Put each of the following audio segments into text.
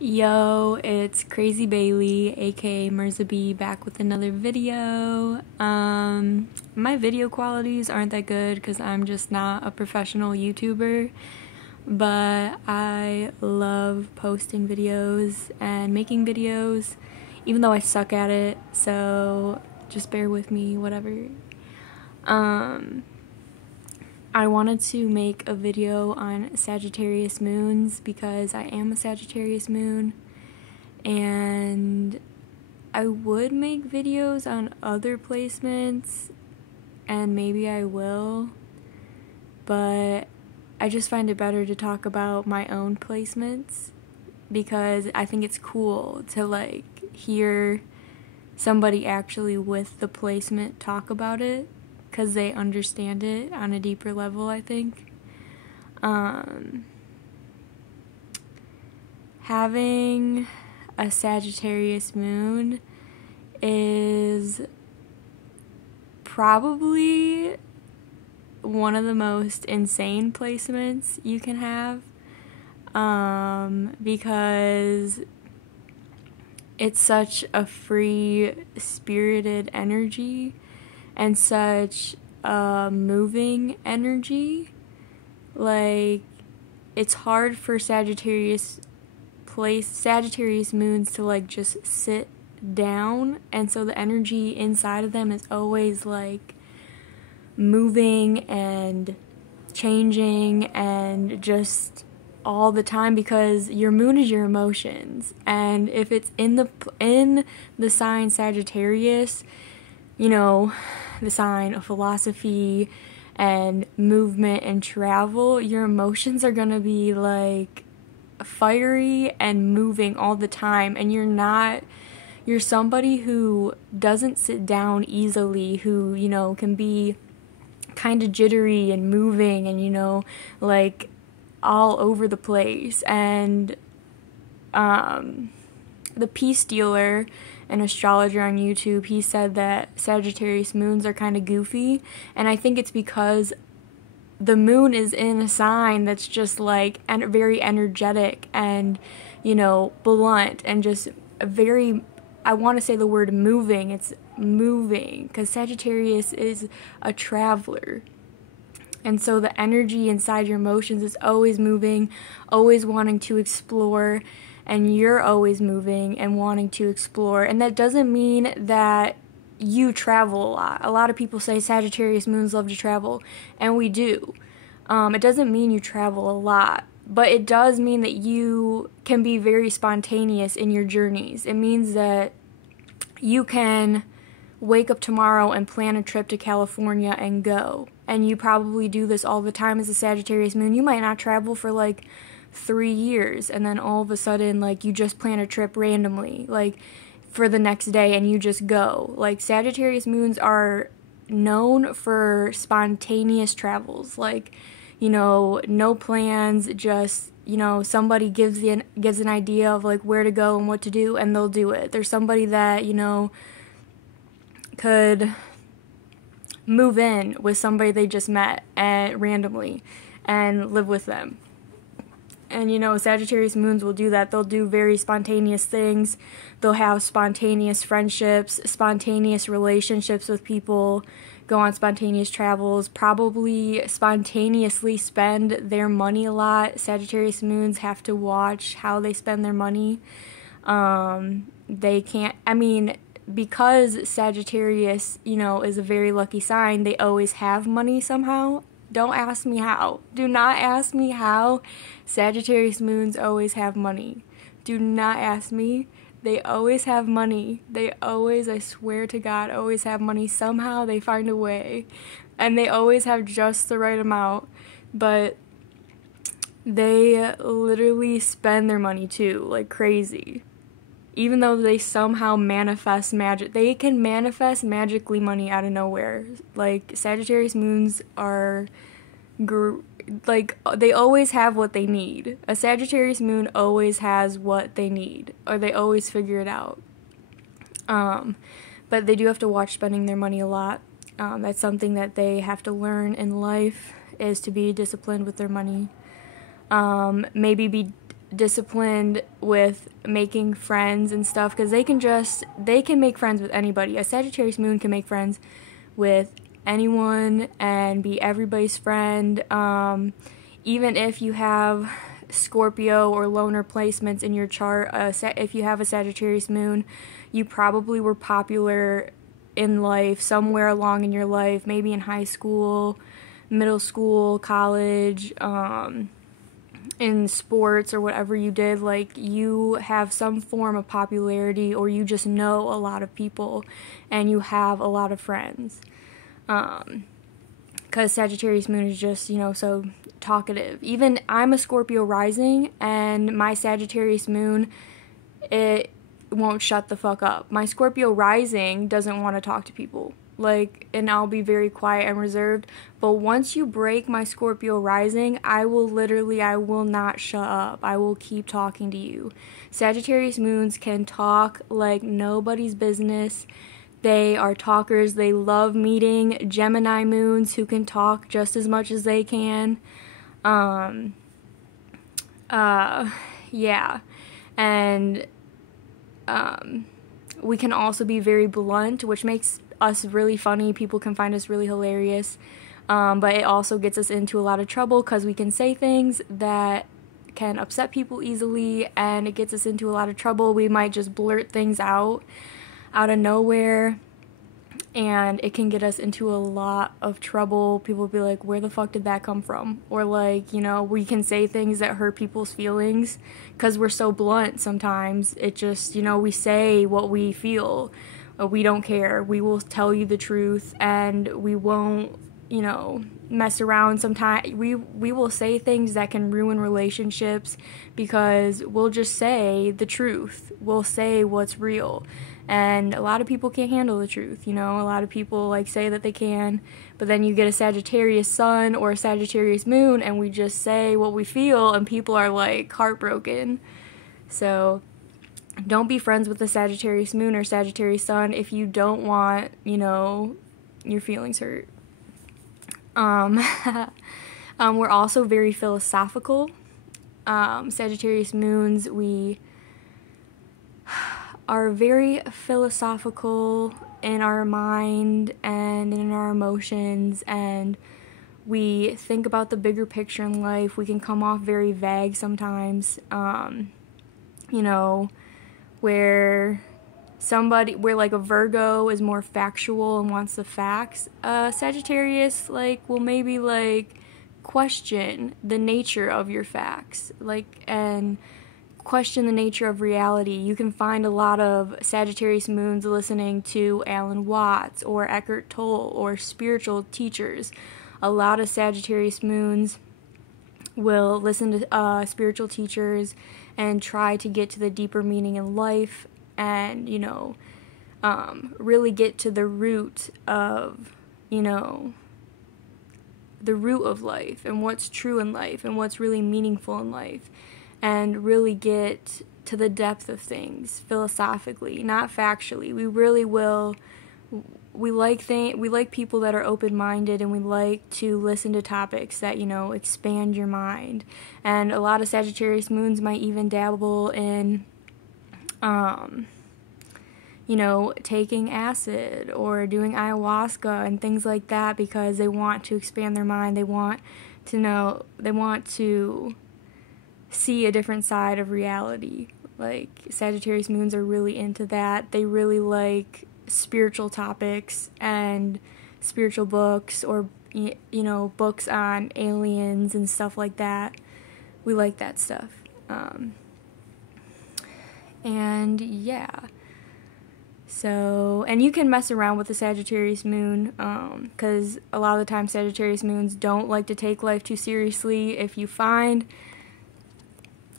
Yo, it's Crazy Bailey, aka Mirza B, back with another video. My video qualities aren't that good because I'm just not a professional YouTuber, but I love posting videos and making videos, even though I suck at it, so just bear with me, whatever. I wanted to make a video on Sagittarius moons because I am a Sagittarius moon, and I would make videos on other placements, and maybe I will, but I just find it better to talk about my own placements because I think it's cool to hear somebody actually with the placement talk about it, because they understand it on a deeper level, I think. Having a Sagittarius moon is probably one of the most insane placements you can have, because it's such a free spirited energy and such a moving energy. It's hard for Sagittarius moons to just sit down, and so the energy inside of them is always moving and changing and just all the time, because your moon is your emotions, and if it's in the sign Sagittarius, the sign of philosophy and movement and travel, your emotions are gonna be fiery and moving all the time, and you're somebody who doesn't sit down easily, who can be kind of jittery and moving and all over the place. And the Peace Dealer, an astrologer on YouTube, he said that Sagittarius moons are kind of goofy, and I think it's because the moon is in a sign that's just very energetic and blunt and just very, I want to say the word moving. It's moving because Sagittarius is a traveler. And so the energy inside your emotions is always moving, always wanting to explore, and you're always moving and wanting to explore. And that doesn't mean that you travel a lot. A lot of people say Sagittarius moons love to travel, and we do. It doesn't mean you travel a lot, but it does mean that you can be very spontaneous in your journeys. It means that you can wake up tomorrow and plan a trip to California and go. And you probably do this all the time as a Sagittarius moon. You might not travel for 3 years, and then all of a sudden you just plan a trip randomly for the next day and you just go. Sagittarius moons are known for spontaneous travels, no plans, just somebody gives an idea of where to go and what to do, and they'll do it. There's somebody that could move in with somebody they just met randomly and live with them. And Sagittarius moons will do that. They'll do very spontaneous things. They'll have spontaneous friendships, spontaneous relationships with people, go on spontaneous travels, probably spontaneously spend their money a lot. Sagittarius moons have to watch how they spend their money. They can't, because Sagittarius, is a very lucky sign, they always have money somehow. Don't ask me how. Do not ask me how Sagittarius moons always have money. Do not ask me. They always have money. They always, I swear to God, always have money. Somehow they find a way. And they always have just the right amount. But they literally spend their money too, like crazy. Even though they somehow manifest magic, they can manifest magically money out of nowhere. Sagittarius moons are, they always have what they need. A Sagittarius moon always has what they need, or they always figure it out. But they do have to watch spending their money a lot. That's something that they have to learn in life, is to be disciplined with their money. Maybe be disciplined with making friends and stuff, because they can make friends with anybody. A Sagittarius moon can make friends with anyone and be everybody's friend. Even if you have Scorpio or loner placements in your chart, if you have a Sagittarius moon, you probably were popular in life somewhere along in your life, maybe in high school, middle school, college, in sports or whatever you did. Like, you have some form of popularity, or you just know a lot of people and you have a lot of friends. Because Sagittarius moon is just, so talkative. Even I'm a Scorpio rising, and my Sagittarius moon, it won't shut the fuck up. My Scorpio rising doesn't want to talk to people. And I'll be very quiet and reserved. But once you break my Scorpio rising, I will not shut up. I will keep talking to you. Sagittarius moons can talk like nobody's business. They are talkers. They love meeting Gemini moons who can talk just as much as they can. Yeah. And we can also be very blunt, which makes us really funny. People can find us really hilarious. But it also gets us into a lot of trouble, because we can say things that can upset people easily, and it gets us into a lot of trouble. We might just blurt things out of nowhere, and it can get us into a lot of trouble. People will be like, where the fuck did that come from? Or we can say things that hurt people's feelings because we're so blunt sometimes. It just, we say what we feel. We don't care. We will tell you the truth, and we won't, mess around. Sometimes we will say things that can ruin relationships, because we'll just say the truth. We'll say what's real. And a lot of people can't handle the truth, A lot of people say that they can, but then you get a Sagittarius sun or a Sagittarius moon, and we just say what we feel, and people are heartbroken. So don't be friends with a Sagittarius moon or Sagittarius sun if you don't want, your feelings hurt. We're also very philosophical. Sagittarius moons, we are very philosophical in our mind and in our emotions, and we think about the bigger picture in life. We can come off very vague sometimes, where a Virgo is more factual and wants the facts. Sagittarius, will maybe, question the nature of your facts, and question the nature of reality. You can find a lot of Sagittarius moons listening to Alan Watts or Eckhart Tolle or spiritual teachers. A lot of Sagittarius moons will listen to spiritual teachers and try to get to the deeper meaning in life, and really get to the root of life, and what's true in life, and what's really meaningful in life, and really get to the depth of things philosophically, not factually. We really will. We like people that are open-minded, and we like to listen to topics that, expand your mind. And a lot of Sagittarius moons might even dabble in, taking acid or doing ayahuasca and things like that, because they want to expand their mind. They want to see a different side of reality. Sagittarius moons are really into that. They really like spiritual topics and spiritual books, or books on aliens and stuff like that. We like that stuff. And yeah, so, and you can mess around with the Sagittarius moon, because a lot of the time Sagittarius moons don't like to take life too seriously. If you find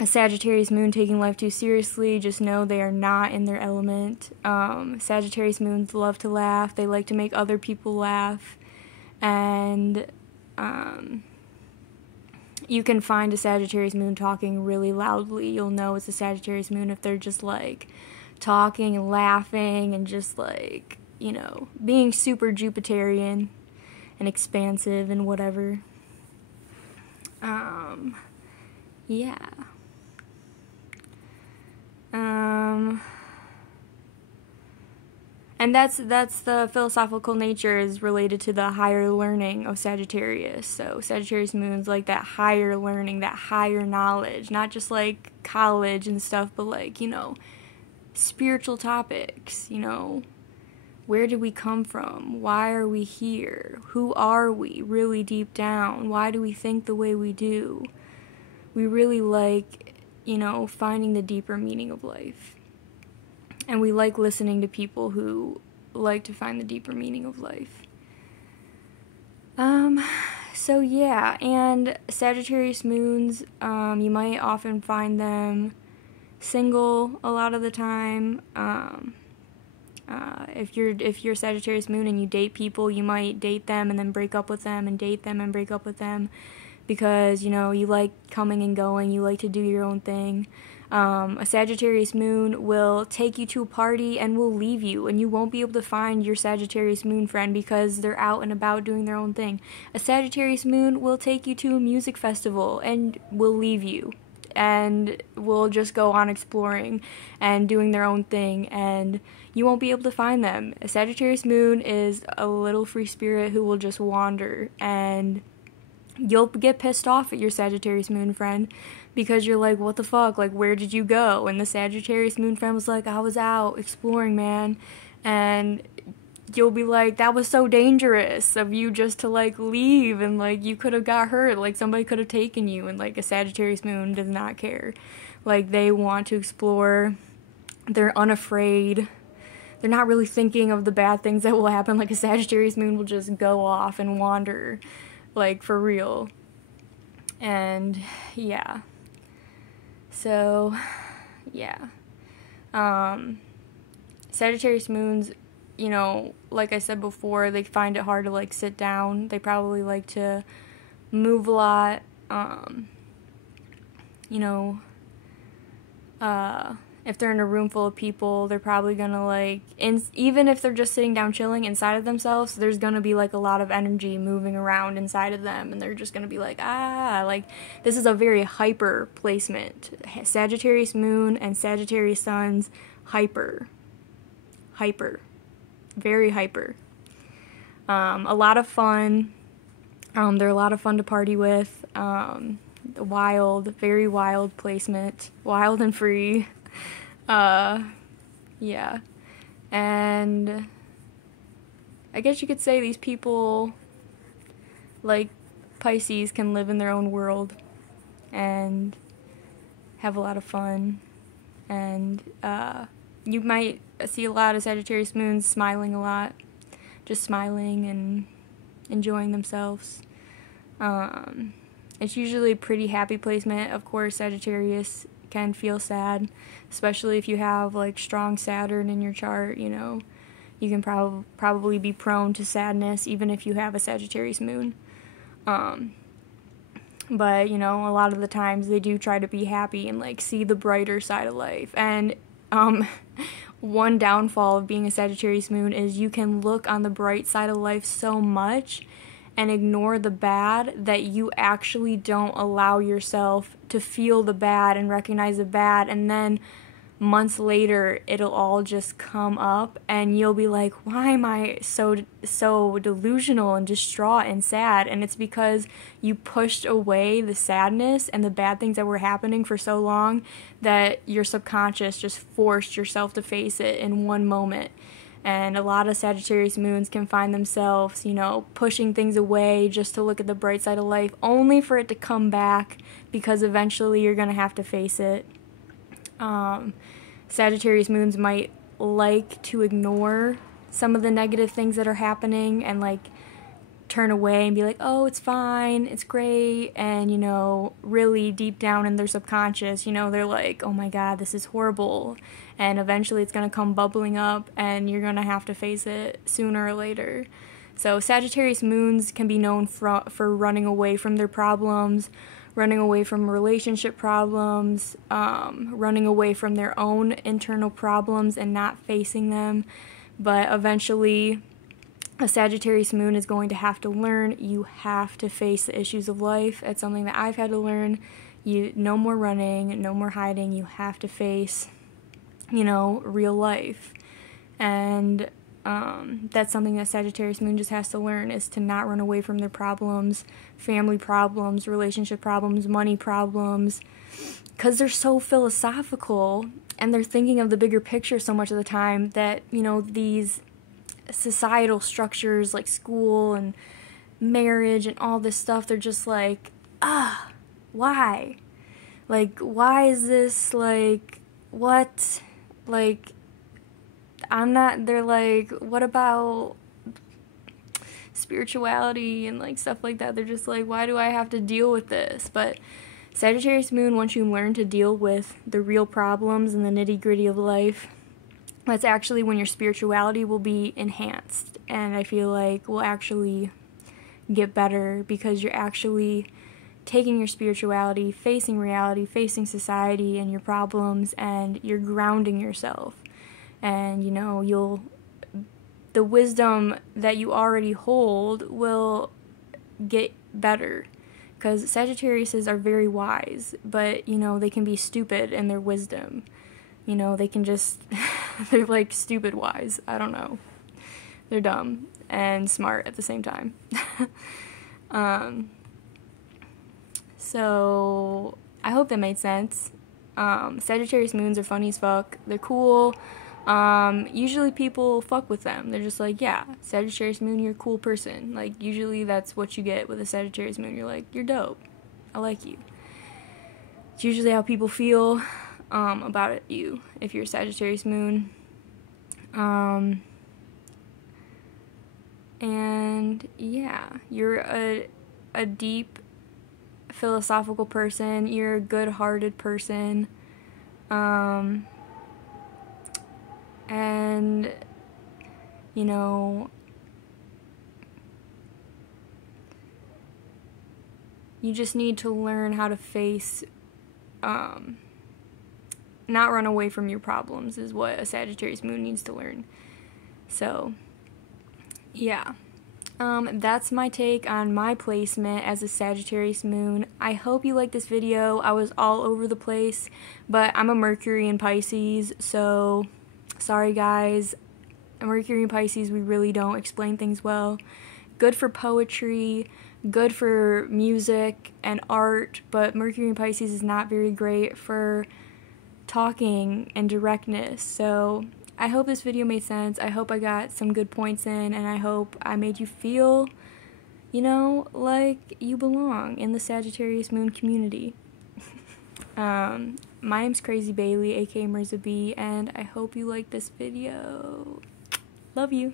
a Sagittarius moon taking life too seriously, just know they are not in their element. Sagittarius moons love to laugh. They like to make other people laugh. And you can find a Sagittarius moon talking really loudly. You'll know it's a Sagittarius moon if they're just talking and laughing and just being super Jupiterian and expansive and whatever. Yeah. And that's the philosophical nature is related to the higher learning of Sagittarius. So Sagittarius moon's like that higher learning, that higher knowledge, not just like college and stuff, but like, spiritual topics, where did we come from? Why are we here? Who are we really deep down? Why do we think the way we do? We really like, finding the deeper meaning of life. And we like listening to people who like to find the deeper meaning of life. So yeah, and Sagittarius moons, you might often find them single a lot of the time. If you're Sagittarius moon and you date people, you might date them and then break up with them and date them and break up with them because, you like coming and going, you like to do your own thing. A Sagittarius moon will take you to a party and will leave you, and you won't be able to find your Sagittarius moon friend because they're out and about doing their own thing. A Sagittarius moon will take you to a music festival and will leave you, and will just go on exploring and doing their own thing, and you won't be able to find them. A Sagittarius moon is a little free spirit who will just wander, and you'll get pissed off at your Sagittarius moon friend because you're like, what the fuck, like, where did you go? And the Sagittarius moon friend was like, I was out exploring, man. And you'll be like, that was so dangerous of you just to, like, leave, and, like, you could have got hurt, like, somebody could have taken you, and, like, a Sagittarius moon does not care. Like, they want to explore, they're unafraid, they're not really thinking of the bad things that will happen. Like, a Sagittarius moon will just go off and wander, like, for real. And yeah, so yeah, Sagittarius moons, like I said before, they find it hard to, like, sit down. They probably like to move a lot. If they're in a room full of people, they're probably gonna, like, even if they're just sitting down chilling inside of themselves, there's gonna be, like, a lot of energy moving around inside of them, and they're just gonna be like, like, this is a very hyper placement. Sagittarius moon and Sagittarius suns, hyper, very hyper. A lot of fun. They're a lot of fun to party with. Wild, very wild placement, wild and free. Yeah, and I guess you could say these people, like Pisces, can live in their own world and have a lot of fun, and you might see a lot of Sagittarius moons smiling a lot, just smiling and enjoying themselves. It's usually a pretty happy placement. Of course, Sagittarius can feel sad, especially if you have, like, strong Saturn in your chart. You can probably be prone to sadness even if you have a Sagittarius moon. But a lot of the times they do try to be happy and, like, see the brighter side of life. And one downfall of being a Sagittarius moon is you can look on the bright side of life so much and ignore the bad that you actually don't allow yourself to feel the bad and recognize the bad, and then months later it'll all just come up and you'll be like, why am I so delusional and distraught and sad? And it's because you pushed away the sadness and the bad things that were happening for so long that your subconscious just forced yourself to face it in one moment. And a lot of Sagittarius moons can find themselves, pushing things away just to look at the bright side of life, only for it to come back, because eventually you're going to have to face it. Sagittarius moons might like to ignore some of the negative things that are happening and, like, turn away and be like, oh, it's fine, it's great, and, really deep down in their subconscious, they're like, oh my god, this is horrible, and eventually it's going to come bubbling up, and you're going to have to face it sooner or later. So Sagittarius moons can be known for running away from their problems, running away from relationship problems, running away from their own internal problems and not facing them, but eventually a Sagittarius moon is going to have to learn you have to face the issues of life. It's something that I've had to learn. No more running, no more hiding. You have to face, real life. And That's something that Sagittarius Moon just has to learn, is to not run away from their problems, family problems, relationship problems, money problems, because they're so philosophical and they're thinking of the bigger picture so much of the time that, you know, these societal structures like school and marriage and all this stuff, they're just like, why? Like, why is this, like, what? Like, they're like, what about spirituality and, like, stuff like that? They're just like, why do I have to deal with this? But Sagittarius Moon, once you learn to deal with the real problems and the nitty-gritty of life, that's actually when your spirituality will be enhanced, and I feel like will actually get better, because you're actually taking your spirituality, facing reality, facing society and your problems, and you're grounding yourself. And, you know, the wisdom that you already hold will get better, because Sagittariuses are very wise, but, you know, they can be stupid in their wisdom. You know, they can just, they're like stupid wise. I don't know. They're dumb and smart at the same time. So, I hope that made sense. Sagittarius Moons are funny as fuck. They're cool. Usually people fuck with them. They're just like, yeah, Sagittarius Moon, you're a cool person. Like, usually that's what you get with a Sagittarius Moon. You're like, you're dope. I like you. It's usually how people feel about you if you're a Sagittarius Moon. And yeah, you're a deep philosophical person. You're a good-hearted person. And you know, you just need to learn how to face not run away from your problems is what a Sagittarius Moon needs to learn. So, yeah. That's my take on my placement as a Sagittarius Moon. I hope you liked this video. I was all over the place, but I'm a Mercury in Pisces, so sorry guys. Mercury in Pisces, we really don't explain things well. Good for poetry, good for music and art, but Mercury in Pisces is not very great for talking and directness. So I hope this video made sense. I hope I got some good points in, and I hope I made you feel, you know, like you belong in the Sagittarius Moon community. My name's Crazy Bailey, aka Mirza B, and I hope you liked this video. Love you.